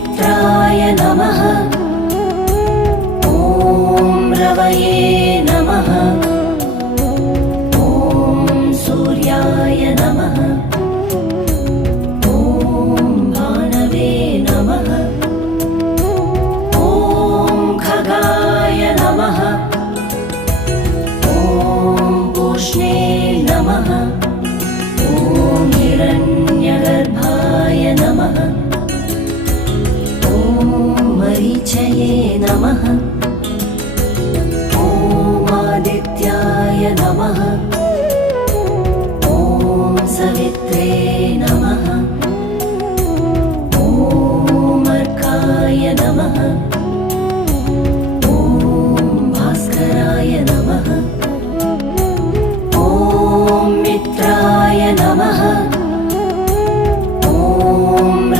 मित्राय नमः। ॐ रवये नमः। ॐ सूर्याय नमः। ॐ भानवे नमः। ॐ खगाय नमः। ॐ पूष्णे नमः। ॐ हिरण्यगर्भाय नमः। ॐ मरीचये नमः।